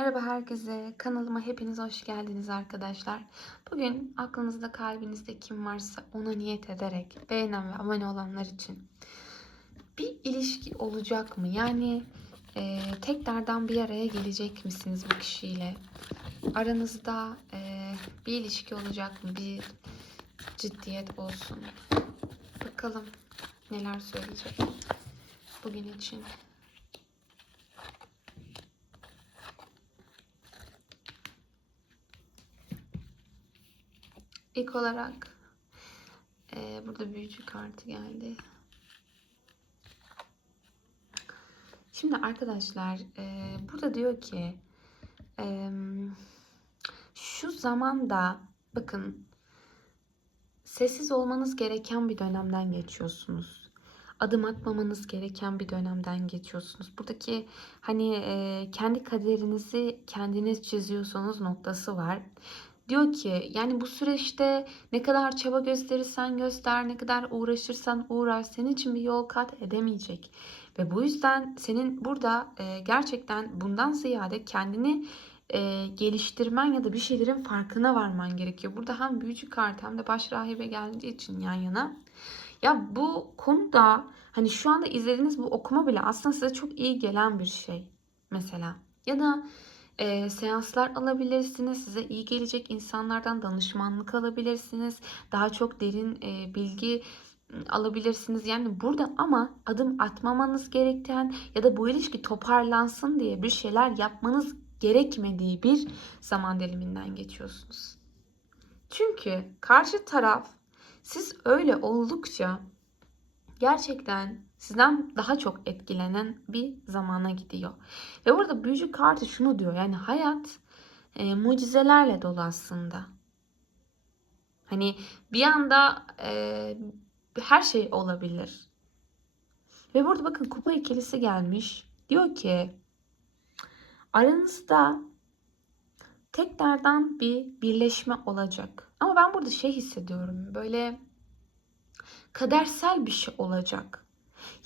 Merhaba herkese. Kanalıma hepiniz hoş geldiniz arkadaşlar. Bugün aklınızda kalbinizde kim varsa ona niyet ederek beğenen ve abone olanlar için bir ilişki olacak mı? Yani e, tekrardan bir araya gelecek misiniz bu kişiyle? Aranızda e, bir ilişki olacak mı? Bir ciddiyet olsun. Bakalım neler söyleyecek bugün için. İlk olarak e, burada büyücü kartı geldi. Şimdi arkadaşlar e, burada diyor ki e, şu zamanda bakın sessiz olmanız gereken bir dönemden geçiyorsunuz. Adım atmamanız gereken bir dönemden geçiyorsunuz. Buradaki hani e, kendi kaderinizi kendiniz çiziyorsanız noktası var. Diyor ki yani bu süreçte ne kadar çaba gösterirsen göster, ne kadar uğraşırsan uğraş senin için bir yol kat edemeyecek. Ve bu yüzden senin burada e, gerçekten bundan ziyade kendini e, geliştirmen ya da bir şeylerin farkına varman gerekiyor. Burada hem büyücü kart hem de baş rahibe geldiği için yan yana. Ya bu konuda hani şu anda izlediğiniz bu okuma bile aslında size çok iyi gelen bir şey mesela. Ya da e, seanslar alabilirsiniz. Size iyi gelecek insanlardan danışmanlık alabilirsiniz. Daha çok derin e, bilgi alabilirsiniz. Yani burada ama adım atmamanız gereken ya da bu ilişki toparlansın diye bir şeyler yapmanız gerekmediği bir zaman diliminden geçiyorsunuz. Çünkü karşı taraf siz öyle oldukça gerçekten sizden daha çok etkilenen bir zamana gidiyor. Ve burada büyücü kartı şunu diyor. Yani hayat e, mucizelerle dolu aslında. Hani bir anda e, her şey olabilir. Ve burada bakın kupa ikilisi gelmiş. Diyor ki aranızda tekrardan bir birleşme olacak. Ama ben burada şey hissediyorum. Böyle kadersel bir şey olacak.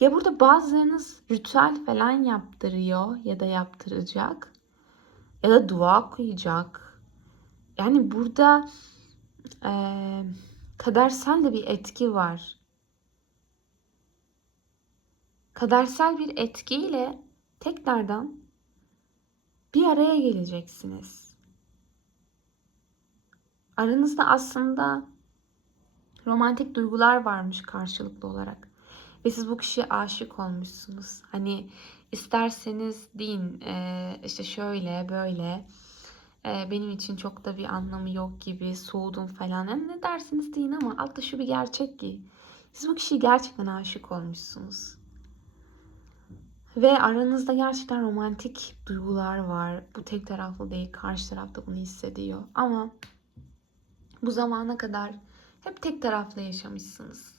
Ya burada bazılarınız ritüel falan yaptırıyor ya da yaptıracak. Ya da dua okuyacak. Yani burada e, kadersel de bir etki var. Kadersel bir etkiyle tekrardan bir araya geleceksiniz. Aranızda aslında romantik duygular varmış karşılıklı olarak. Ve siz bu kişiye aşık olmuşsunuz. Hani isterseniz deyin e, işte şöyle böyle e, benim için çok da bir anlamı yok gibi soğudum falan. Yani ne dersiniz deyin ama altta şu bir gerçek ki siz bu kişiye gerçekten aşık olmuşsunuz. Ve aranızda gerçekten romantik duygular var. Bu tek taraflı değil. Karşı taraf da bunu hissediyor. Ama bu zamana kadar hep tek taraflı yaşamışsınız.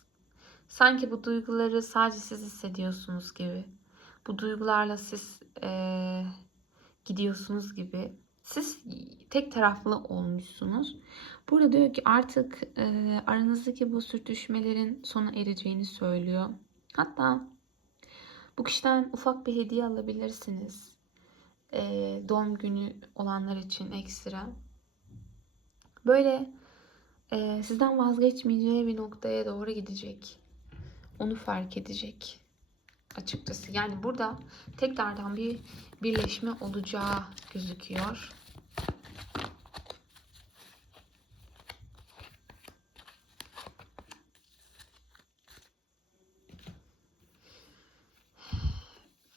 Sanki bu duyguları sadece siz hissediyorsunuz gibi. Bu duygularla siz ee, gidiyorsunuz gibi. Siz tek taraflı olmuşsunuz. Burada diyor ki artık e, aranızdaki bu sürtüşmelerin sona ereceğini söylüyor. Hatta bu kişiden ufak bir hediye alabilirsiniz. E, doğum günü olanlar için ekstra. Böyle e, sizden vazgeçmeyeceği bir noktaya doğru gidecek. Onu fark edecek açıkçası. Yani burada tekrardan bir birleşme olacağı gözüküyor.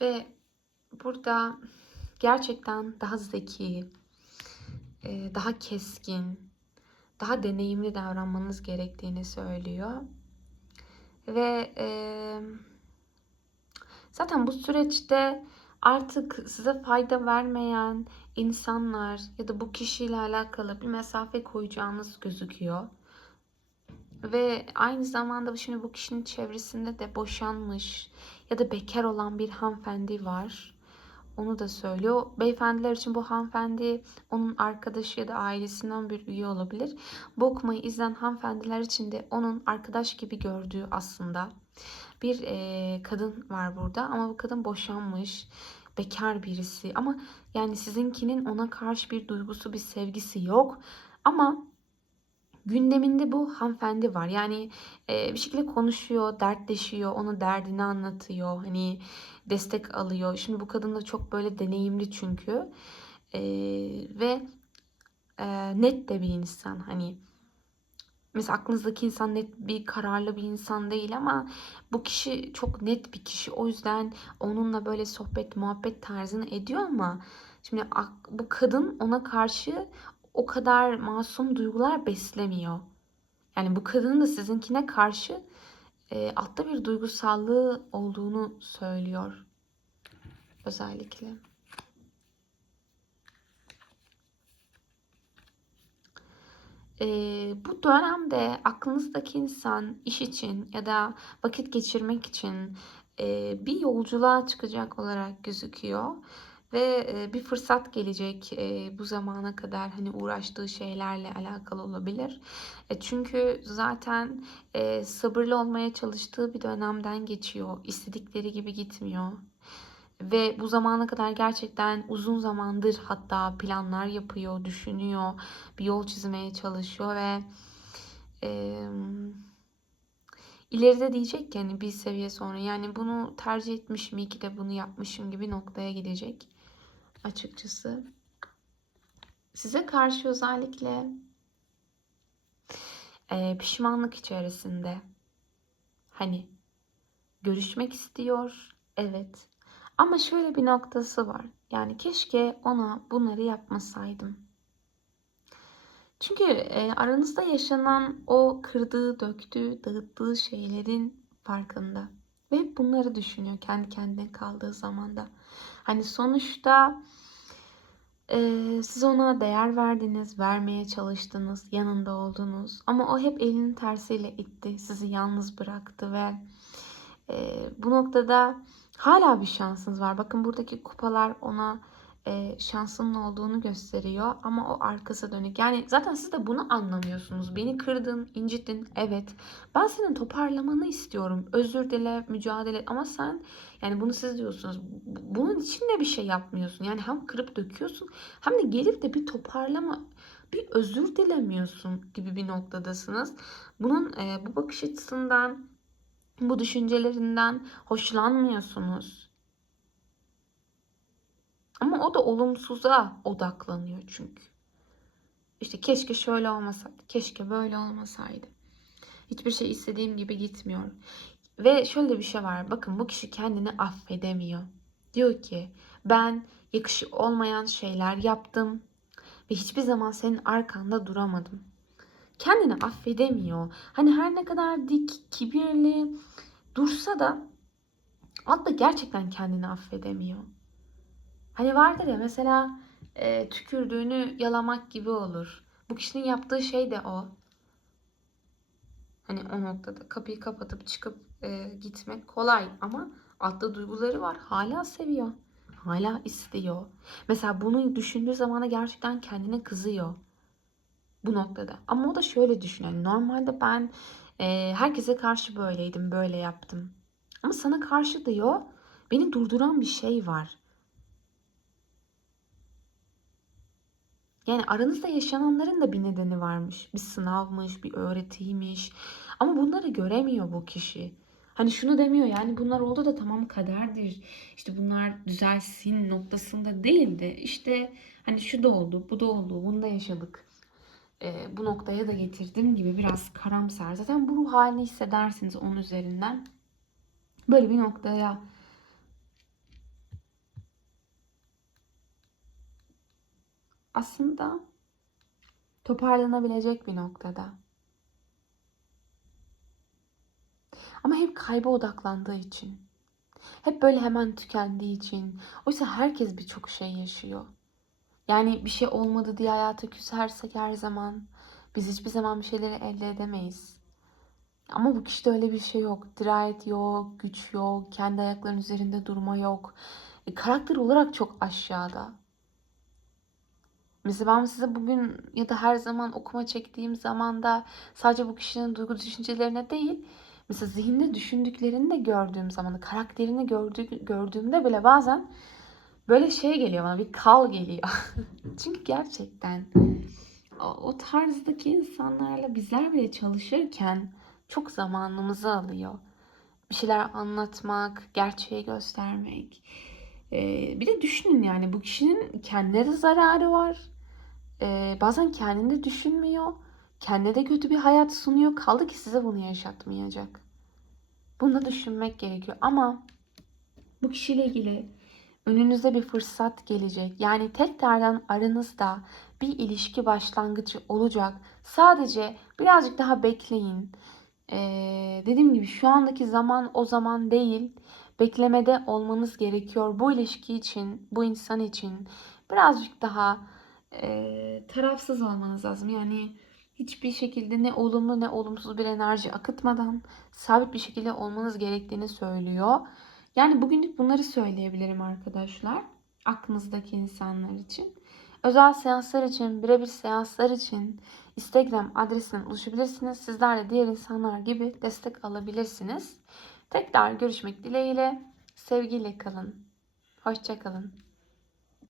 Ve burada gerçekten daha zeki, e, daha keskin, daha deneyimli davranmanız gerektiğini söylüyor. Ve e, zaten bu süreçte artık size fayda vermeyen insanlar ya da bu kişiyle alakalı bir mesafe koyacağınız gözüküyor. Ve aynı zamanda şimdi bu kişinin çevresinde de boşanmış ya da bekar olan bir hanımefendi var. Onu da söylüyor. Beyefendiler için bu hanımefendi onun arkadaşı ya da ailesinden bir üye olabilir. Bu okumayı izleyen hanımefendiler için de onun arkadaş gibi gördüğü aslında bir e, kadın var burada. Ama bu kadın boşanmış. bekar birisi ama yani sizinkinin ona karşı bir duygusu, bir sevgisi yok. Ama gündeminde bu hanımefendi var. Yani e, bir şekilde konuşuyor, dertleşiyor, ona derdini anlatıyor. Hani destek alıyor. Şimdi bu kadın da çok böyle deneyimli çünkü. E, ve e, net de bir insan. Hani mesela aklınızdaki insan net bir kararlı bir insan değil ama bu kişi çok net bir kişi. O yüzden onunla böyle sohbet muhabbet tarzını ediyor ama şimdi bu kadın ona karşı o kadar masum duygular beslemiyor. Yani bu kadının da sizinkine karşı e, altta bir duygusallığı olduğunu söylüyor. Özellikle. E, bu dönemde aklınızdaki insan iş için ya da vakit geçirmek için e, bir yolculuğa çıkacak olarak gözüküyor ve bir fırsat gelecek bu zamana kadar hani uğraştığı şeylerle alakalı olabilir. E, çünkü zaten sabırlı olmaya çalıştığı bir dönemden geçiyor. İstedikleri gibi gitmiyor. Ve bu zamana kadar gerçekten uzun zamandır hatta planlar yapıyor, düşünüyor, bir yol çizmeye çalışıyor ve e, ileride diyecek ki hani bir seviye sonra yani bunu tercih etmişim iyi ki de bunu yapmışım gibi noktaya gidecek açıkçası. Size karşı özellikle e, pişmanlık içerisinde hani görüşmek istiyor evet ama şöyle bir noktası var. Yani keşke ona bunları yapmasaydım. Çünkü e, aranızda yaşanan o kırdığı, döktüğü, dağıttığı şeylerin farkında. Ve bunları düşünüyor kendi kendine kaldığı zamanda. Hani sonuçta e, siz ona değer verdiniz, vermeye çalıştınız, yanında oldunuz. Ama o hep elinin tersiyle itti, sizi yalnız bıraktı ve e, bu noktada hala bir şansınız var. Bakın buradaki kupalar ona e, şansının olduğunu gösteriyor ama o arkası dönük. Yani zaten siz de bunu anlamıyorsunuz. Beni kırdın, incittin. Evet. Ben senin toparlamanı istiyorum. Özür dile, mücadele ama sen yani bunu siz diyorsunuz. Bunun için de bir şey yapmıyorsun. Yani hem kırıp döküyorsun hem de gelip de bir toparlama bir özür dilemiyorsun gibi bir noktadasınız. Bunun e, bu bakış açısından bu düşüncelerinden hoşlanmıyorsunuz. Ama o da olumsuza odaklanıyor çünkü. İşte keşke şöyle olmasaydı, keşke böyle olmasaydı. Hiçbir şey istediğim gibi gitmiyor. Ve şöyle bir şey var. Bakın bu kişi kendini affedemiyor. Diyor ki ben yakışık olmayan şeyler yaptım ve hiçbir zaman senin arkanda duramadım. Kendini affedemiyor. Hani her ne kadar dik, kibirli dursa da altta gerçekten kendini affedemiyor. Hani vardır ya mesela e, tükürdüğünü yalamak gibi olur. Bu kişinin yaptığı şey de o. Hani o noktada kapıyı kapatıp çıkıp e, gitmek kolay ama altta duyguları var. Hala seviyor. Hala istiyor. Mesela bunu düşündüğü zamana gerçekten kendine kızıyor. Bu noktada. Ama o da şöyle düşünüyor. Yani normalde ben e, herkese karşı böyleydim, böyle yaptım. Ama sana karşı diyor, beni durduran bir şey var. Yani aranızda yaşananların da bir nedeni varmış. Bir sınavmış, bir öğretiymiş. Ama bunları göremiyor bu kişi. Hani şunu demiyor yani bunlar oldu da tamam kaderdir. İşte bunlar düzelsin noktasında değil de işte hani şu da oldu, bu da oldu, bunu da yaşadık. E, bu noktaya da getirdim gibi biraz karamsar. Zaten bu ruh halini hissedersiniz onun üzerinden. Böyle bir noktaya aslında toparlanabilecek bir noktada. Ama hep kayba odaklandığı için. Hep böyle hemen tükendiği için. Oysa herkes birçok şey yaşıyor. Yani bir şey olmadı diye hayata küsersek her zaman biz hiçbir zaman bir şeyleri elde edemeyiz. Ama bu kişide öyle bir şey yok. Dirayet yok, güç yok, kendi ayaklarının üzerinde durma yok. E, karakter olarak çok aşağıda. Mesela ben size bugün ya da her zaman okuma çektiğim zaman da sadece bu kişinin duygu düşüncelerine değil, mesela zihinde düşündüklerini de gördüğüm zaman, karakterini gördüğü, gördüğümde bile bazen böyle şey geliyor bana bir kal geliyor. Çünkü gerçekten o, o tarzdaki insanlarla bizler bile çalışırken çok zamanımızı alıyor. Bir şeyler anlatmak, gerçeği göstermek. Ee, bir de düşünün yani bu kişinin kendine de zararı var. Ee, bazen kendini düşünmüyor. Kendine de kötü bir hayat sunuyor. Kaldı ki size bunu yaşatmayacak. Bunu düşünmek gerekiyor. Ama bu kişiyle ilgili önünüze bir fırsat gelecek. Yani tekrardan aranızda bir ilişki başlangıcı olacak. Sadece birazcık daha bekleyin. Ee, dediğim gibi şu andaki zaman o zaman değil. Beklemede olmanız gerekiyor. Bu ilişki için, bu insan için birazcık daha e, tarafsız olmanız lazım. Yani hiçbir şekilde ne olumlu ne olumsuz bir enerji akıtmadan sabit bir şekilde olmanız gerektiğini söylüyor. Yani bugünlük bunları söyleyebilirim arkadaşlar. Aklınızdaki insanlar için. Özel seanslar için, birebir seanslar için Instagram adresinden ulaşabilirsiniz. Sizler de diğer insanlar gibi destek alabilirsiniz. Tekrar görüşmek dileğiyle. Sevgiyle kalın. Hoşçakalın.